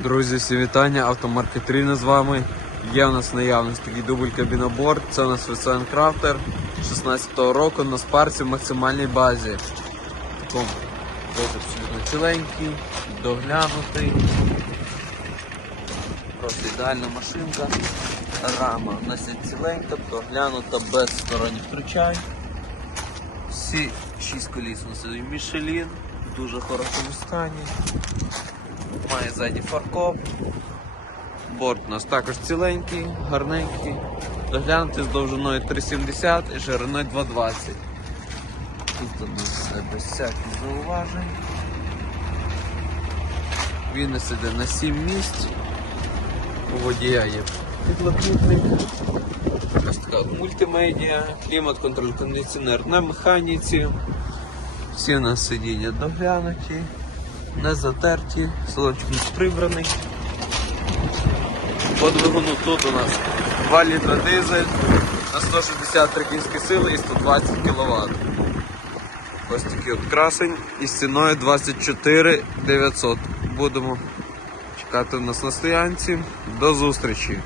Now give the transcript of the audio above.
Друзі, всі вітання, автомаркет Рівне з вами. Є у нас в наявності такий дубль кабіноборд. Це у нас VCN Crafter 16-го року на спарці в максимальній базі. Такому абсолютно ціленький, доглянутий. Просто ідеальна машинка. Рама у нас є ціленька, доглянута без сторонніх втручань. Всі 6 коліс у нас Мішелін в дуже хорошому стані. Має ззаді фаркоп. Борт у нас також ціленький, гарненький. Доглянути з довжиною 3,70 і шириною 2,20. Тут у нас все без всяких зауважень. Він іде на 7 місць. У водія є підлокітник. Ось така мультимедіа, клімат, контроль кондиціонер на механіці. Всі у нас сидіння доглянуті, не затерті, салончик прибраний. По двигуну тут у нас 2 літра дизель на 163 кінські сили і 120 кВт. Ось такий от красень із ціною 24 900. Будемо чекати нас на стоянці. До зустрічі!